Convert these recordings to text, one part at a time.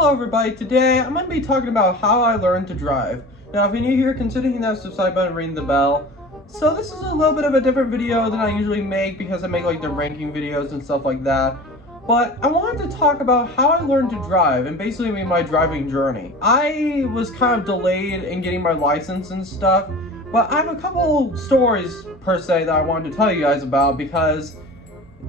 Hello everybody, today I'm going to be talking about how I learned to drive. Now if you're new here, consider hitting that subscribe button and ringing the bell. So this is a little bit of a different video than I usually make because I make like the ranking videos and stuff like that. But I wanted to talk about how I learned to drive and basically my driving journey. I was kind of delayed in getting my license and stuff, but I have a couple stories per se that I wanted to tell you guys about because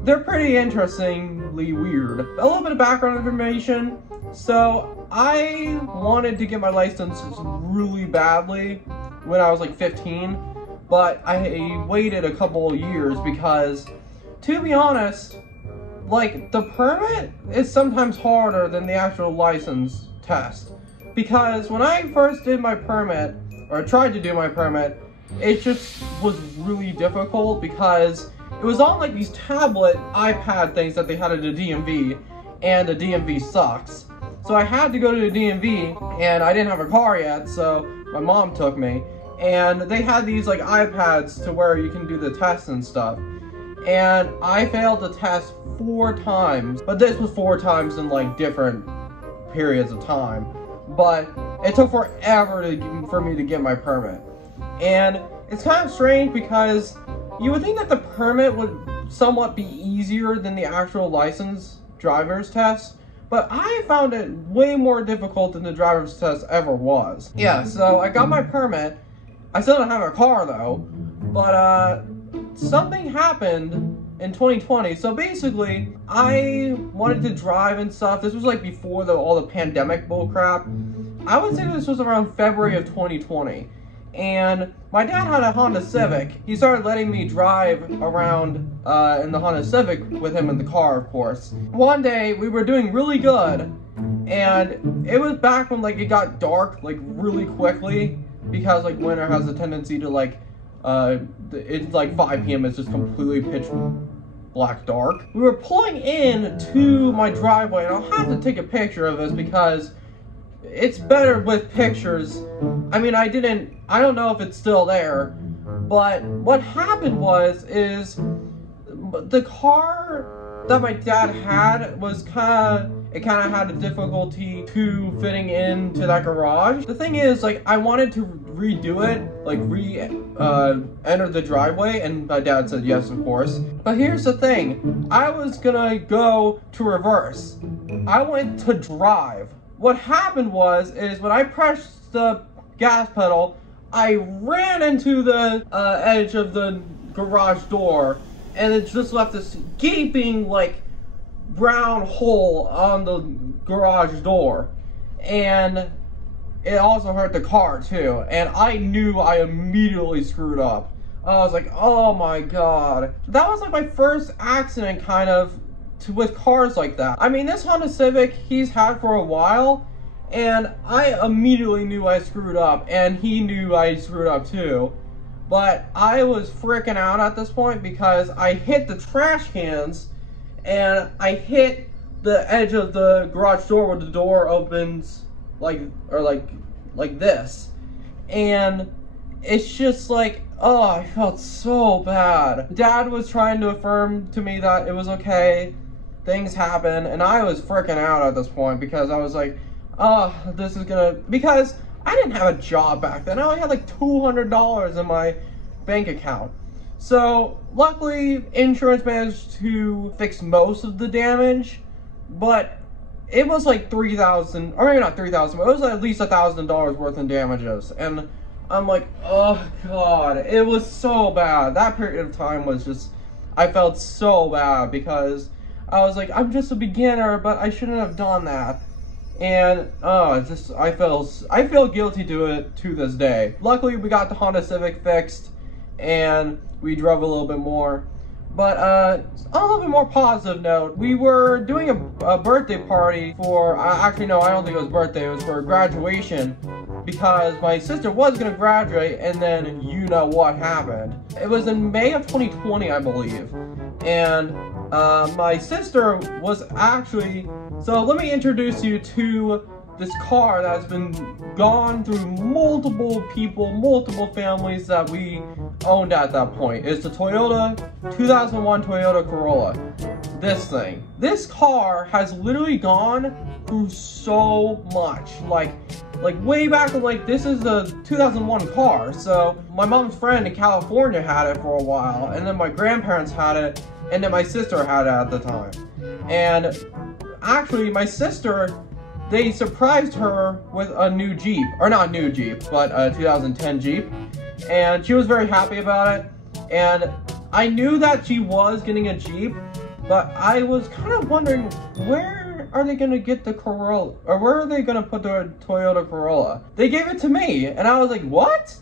they're pretty interestingly weird. A little bit of background information. So I wanted to get my license really badly when I was like 15, but I waited a couple of years because, to be honest, like the permit is sometimes harder than the actual license test. Because when I first did my permit, or tried to do my permit, it just was really difficult because it was on like these tablet iPad things that they had at the DMV, and the DMV sucks. So I had to go to the DMV, and I didn't have a car yet, so my mom took me. And they had these like iPads to where you can do the tests and stuff. And I failed the test 4 times, but this was 4 times in like different periods of time. But it took forever for me to get my permit. And it's kind of strange because you would think that the permit would somewhat be easier than the actual license driver's test, but I found it way more difficult than the driver's test ever was. Yeah, so I got my permit. I still don't have a car though, but something happened in 2020. So basically, I wanted to drive and stuff. This was like before all the pandemic bullcrap. I would say this was around February of 2020. And my dad had a Honda Civic. He started letting me drive around in the Honda Civic with him in the car, of course. One day, we were doing really good, and it was back when like it got dark like really quickly, because like winter has a tendency to like, it's like 5 p.m. it's just completely pitch black dark. We were pulling in to my driveway, and I'll have to take a picture of this because it's better with pictures. I mean, I don't know if it's still there, but what happened is the car that my dad had was kind of had a difficulty to fitting into that garage. The thing is, like, I wanted to redo it, like enter the driveway, and my dad said yes, of course. But here's the thing, I was gonna go to reverse. I went to drive. What happened is when I pressed the gas pedal, I ran into the edge of the garage door, and it just left this gaping, like, brown hole on the garage door. And it also hurt the car, too. And I knew I immediately screwed up. I was like, oh my god. That was, like, my first accident, kind of, with cars like that. I mean, this Honda Civic he's had for a while, and I immediately knew I screwed up, and he knew I screwed up too. But I was freaking out at this point because I hit the trash cans, and I hit the edge of the garage door where the door opens like this. And it's just like, oh, I felt so bad. Dad was trying to affirm to me that it was okay. Things happen, and I was freaking out at this point because I was like, oh, this is gonna, because I didn't have a job back then. I only had like $200 in my bank account. So luckily, insurance managed to fix most of the damage, but it was like $3,000, or maybe not $3,000, but it was at least $1,000 worth in damages. And I'm like, oh god, it was so bad. That period of time was just, I felt so bad because I was like, I'm just a beginner, but I shouldn't have done that. And I feel guilty to it to this day. Luckily, we got the Honda Civic fixed, and we drove a little bit more. But on a little bit more positive note, we were doing a birthday party for, actually no, I don't think it was birthday, it was for graduation, because my sister was gonna graduate, and then you know what happened. It was in May of 2020, I believe, and my sister was actually, so let me introduce you to this car that's been gone through multiple people, multiple families that we owned at that point. It's the 2001 Toyota Corolla. This thing. This car has literally gone through so much. Like way back, like this is a 2001 car. So my mom's friend in California had it for a while, and then my grandparents had it, and then my sister had it at the time. And actually, my sister, they surprised her with a new Jeep, or not new Jeep, but a 2010 Jeep, and she was very happy about it. And I knew that she was getting a Jeep, but I was kind of wondering, where are they gonna get the Corolla, or where are they gonna put the Toyota Corolla? They gave it to me, and I was like, what?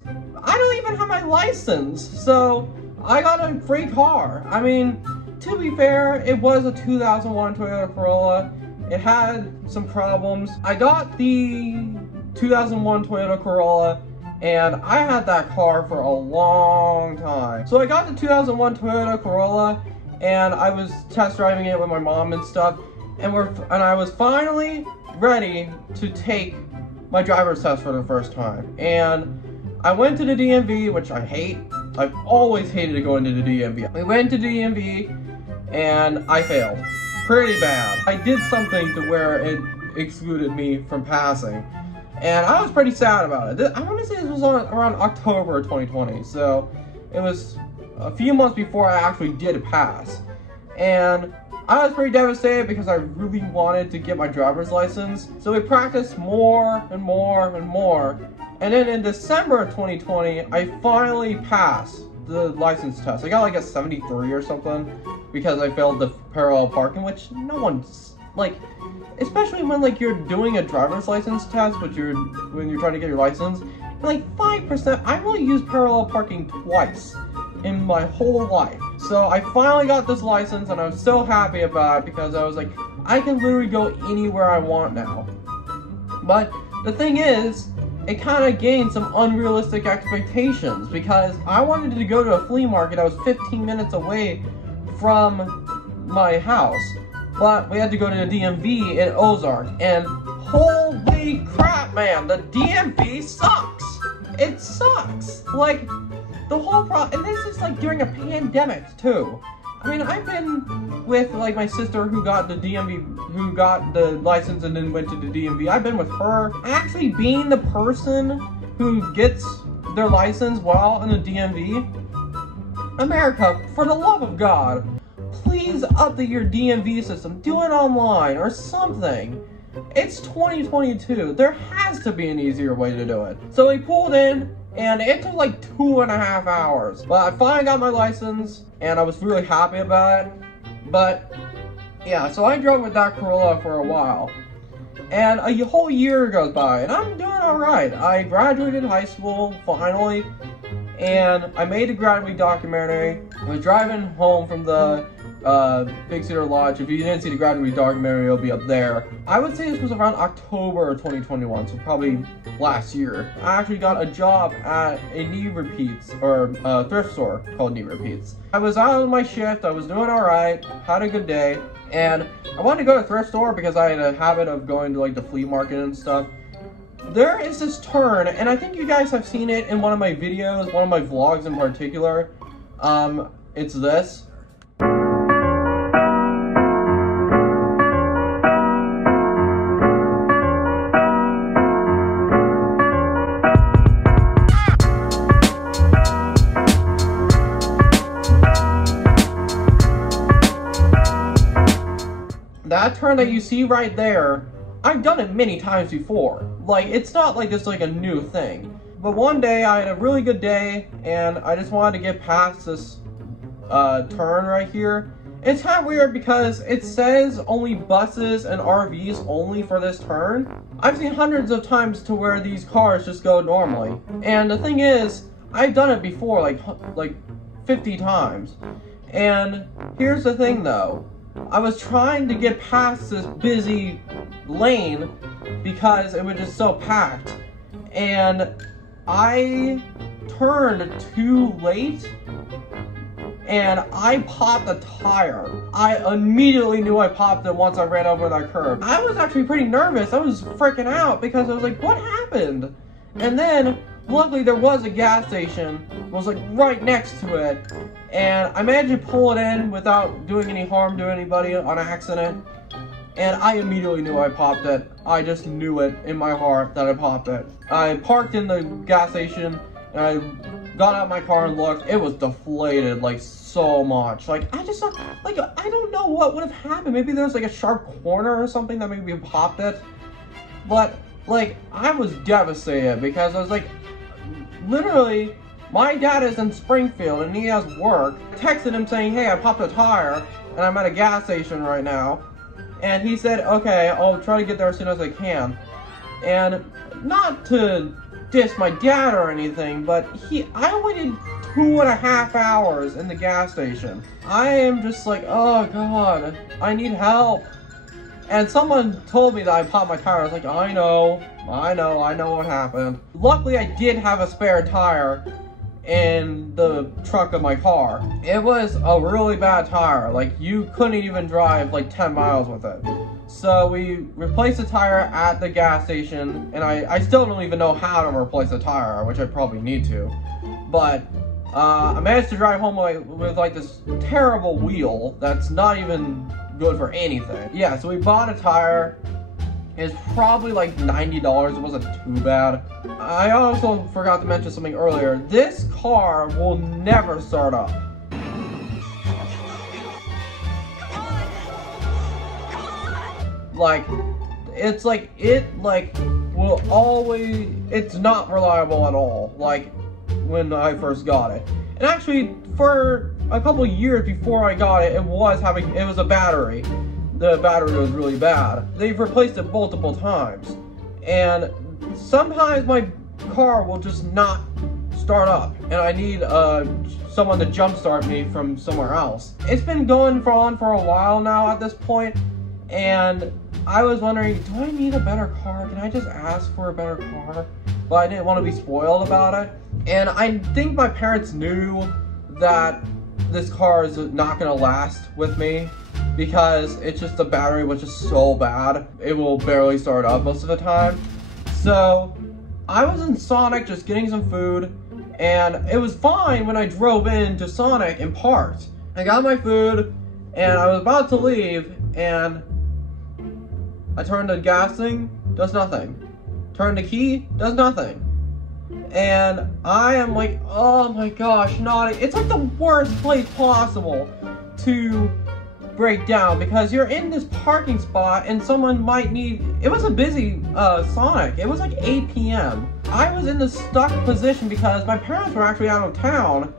I don't even have my license, so I got a free car. I mean, to be fair, it was a 2001 Toyota Corolla. It had some problems. I got the 2001 Toyota Corolla, and I had that car for a long time. So I got the 2001 Toyota Corolla, and I was test driving it with my mom and stuff, and I was finally ready to take my driver's test for the first time. And I went to the DMV, which I hate. I've always hated to go into the DMV. We went to DMV, and I failed. Pretty bad. I did something to where it excluded me from passing, and I was pretty sad about it. I want to say this was around October 2020, so it was a few months before I actually did pass. And I was pretty devastated because I really wanted to get my driver's license. So we practiced more and more and more. And then in December of 2020, I finally passed the license test. I got like a 73 or something because I failed the parallel parking, which no one's like, especially when like you're doing a driver's license test, when you're trying to get your license, like 5%. I've only used parallel parking twice in my whole life. So I finally got this license, and I was so happy about it because I was like, I can literally go anywhere I want now. But the thing is, it kind of gained some unrealistic expectations because I wanted to go to a flea market that was 15 minutes away from my house. But we had to go to the DMV in Ozark, and holy crap, man, the DMV sucks. It sucks. Like, the whole and this is like during a pandemic too. I mean, I've been with like my sister who got the DMV, who got the license and then went to the DMV. I've been with her. Actually being the person who gets their license while in the DMV. America, for the love of God, please update your DMV system. Do it online or something. It's 2022. There has to be an easier way to do it. So we pulled in, and it took like 2.5 hours. But I finally got my license, and I was really happy about it. But yeah, so I drove with that Corolla for a while. And a whole year goes by, and I'm doing alright. I graduated high school, finally, and I made a graduate documentary. I was driving home from the Big Cedar Lodge. If you didn't see the graduate documentary, it'll be up there. I would say this was around October 2021, so probably last year. I actually got a job at a knee repeats, or a thrift store called Knee Repeats. I was out of my shift, I was doing alright, had a good day, and I wanted to go to a thrift store because I had a habit of going to like the flea market and stuff. There is this turn, and I think you guys have seen it in one of my videos, one of my vlogs in particular. It's this. That turn that you see right there, I've done it many times before. Like, it's not like it's like a new thing. But one day I had a really good day, and I just wanted to get past this turn right here. It's kind of weird because it says only buses and RVs only for this turn. I've seen hundreds of times to where these cars just go normally. And the thing is, I've done it before, like 50 times. And here's the thing though. I was trying to get past this busy lane because it was just so packed, and I turned too late and I popped a tire. I immediately knew I popped it once I ran over that curb. I was actually pretty nervous. I was freaking out because I was like, what happened? And then luckily there was a gas station, it was like right next to it, and I managed to pull it in without doing any harm to anybody on accident. and I immediately knew I popped it. I just knew it in my heart that I popped it. I parked in the gas station, and I got out of my car and looked. It was deflated, like, so much. Like, I just, like, I don't know what would have happened. Maybe there was, like, a sharp corner or something that maybe popped it. But, like, I was devastated because I was like, literally, my dad is in Springfield and he has work. I texted him saying, hey, I popped a tire and I'm at a gas station right now. And he said, okay, I'll try to get there as soon as I can. And not to diss my dad or anything, but I waited 2.5 hours in the gas station. I am just like, oh God, I need help. And someone told me that I popped my tire. I was like, I know what happened. Luckily, I did have a spare tire in the trunk of my car. It was a really bad tire. Like, you couldn't even drive like 10 miles with it. So we replaced the tire at the gas station, and I still don't even know how to replace the tire, which I probably need to. But I managed to drive home with like this terrible wheel that's not even good for anything. Yeah, so we bought a tire. It's probably like $90. It wasn't too bad. I also forgot to mention something earlier. This car will never start up. Like, it's like, will always, it's not reliable at all, like, when I first got it. And actually, for a couple years before I got it, it was a battery. The battery was really bad. They've replaced it multiple times. And sometimes my car will just not start up, and I need someone to jumpstart me from somewhere else. It's been going on for a while now at this point, and I was wondering, do I need a better car? Can I just ask for a better car? But I didn't want to be spoiled about it. And I think my parents knew that this car is not going to last with me, because it's just the battery was just so bad. It will barely start up most of the time. So I was in Sonic just getting some food, and it was fine when I drove into Sonic and parked. I got my food, and I was about to leave, and I turned the gas thing, does nothing. Turn the key, does nothing. And I am like, oh my gosh, Naughty. It's like the worst place possible to break down, because you're in this parking spot and someone might need, it was a busy Sonic. It was like 8 p.m. I was in this stuck position because my parents were actually out of town,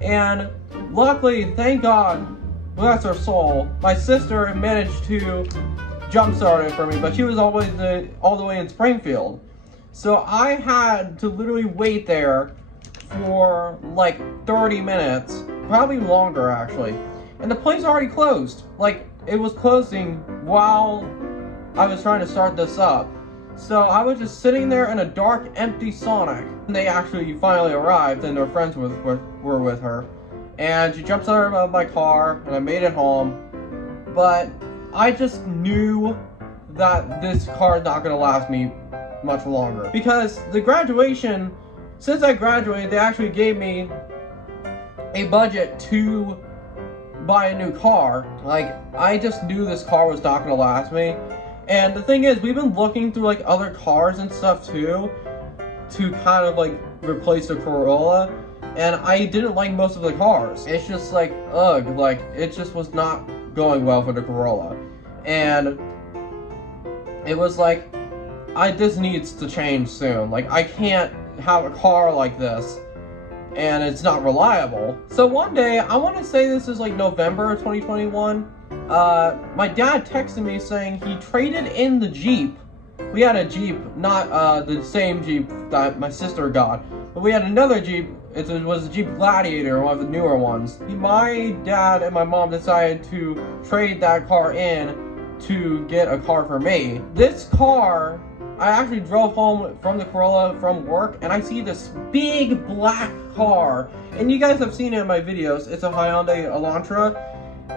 and luckily, thank God, bless her soul, my sister managed to jumpstart it for me, but she was always all the way in Springfield. So I had to literally wait there for like 30 minutes, probably longer actually. And the place already closed. Like, it was closing while I was trying to start this up. So I was just sitting there in a dark, empty Sonic. And they actually finally arrived, and their friends were with her. And she jumps out of my car, and I made it home. But I just knew that this car is not going to last me much longer. Because the graduation, since I graduated, they actually gave me a budget to buy a new car. Like, I just knew this car was not going to last me. And the thing is, we've been looking through like other cars and stuff too, to kind of like replace the Corolla. And I didn't like most of the cars. It's just like, ugh, like, it just was not going well for the Corolla. And it was like, this needs to change soon. Like, I can't have a car like this and it's not reliable. So one day, I want to say this is like November of 2021, my dad texted me saying he traded in the Jeep. We had a Jeep, not the same Jeep that my sister got, but we had another Jeep. It was a Jeep Gladiator, one of the newer ones. My dad and my mom decided to trade that car in to get a car for me. This car, I actually drove home from the Corolla from work, and I see this big black car, and you guys have seen it in my videos. It's a Hyundai Elantra.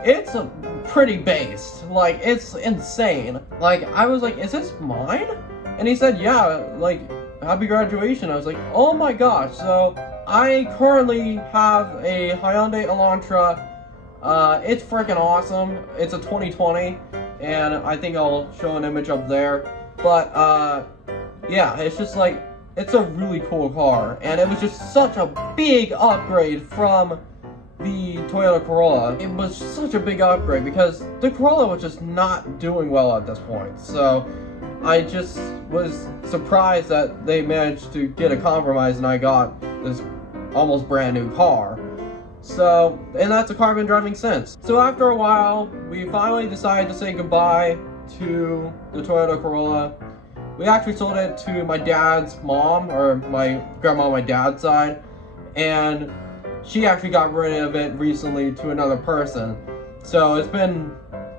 It's a pretty based, like, it's insane. Like, I was like, is this mine? And he said, yeah, like, happy graduation. I was like, oh my gosh. So I currently have a Hyundai Elantra. It's freaking awesome. It's a 2020. and I think I'll show an image up there. But yeah, it's just like, it's a really cool car, and it was just such a big upgrade from the Toyota Corolla. It was such a big upgrade because the Corolla was just not doing well at this point. So I just was surprised that they managed to get a compromise and I got this almost brand new car. So, and that's a car I've been driving since. So after a while, we finally decided to say goodbye to the Toyota Corolla. We actually sold it to my dad's mom, or my grandma on my dad's side, and she actually got rid of it recently to another person. So it's been,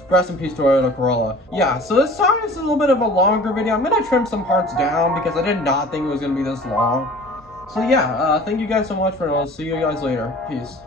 rest in peace Toyota Corolla. Yeah, so this time is a little bit of a longer video. I'm gonna trim some parts down because I did not think it was gonna be this long. So yeah, thank you guys so much for it. I'll see you guys later. Peace.